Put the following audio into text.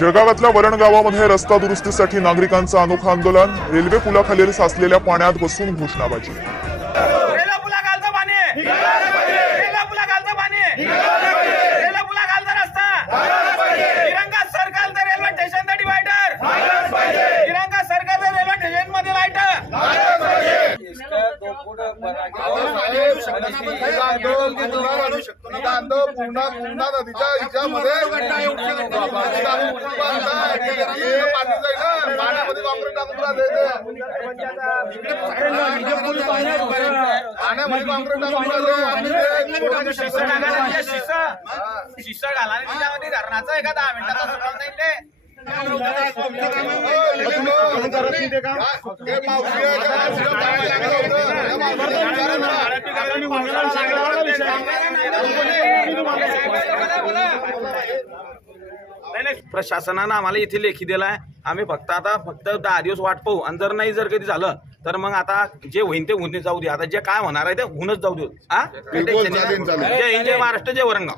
जळगावातल्या वरण गावामध्ये रस्ता दुरुस्तीसाठी नागरिकांचं अनोखं आंदोलन रेल्वे पुलाखालील साचलेल्या पाण्यात बसून घोषणाबाजी. पूर्ण पूर्ण नदीच्या हिच्यामध्ये पाणी जाईल ना पाण्यामध्ये वापरून टाकून राहते पाण्यामध्ये वापरून टाकून राहते शिसा टाकायला शिसा शिसा घाला त्याच्यामध्ये धरणाचं आहे का दहा मिनिटाचा सुटाल नाही ते नाही नाही प्रशासनानं आम्हाला इथे लेखी दिलाय. आम्ही फक्त आता फक्त दहा दिवस वाट पाहू. आणि जर नाही जर कधी झालं तर मग आता जे होईन ते होऊन जाऊ दे. आता जे काय होणार आहे ते होऊनच जाऊ हा चालेल. जय हिंद जय महाराष्ट्र जय वरणगाव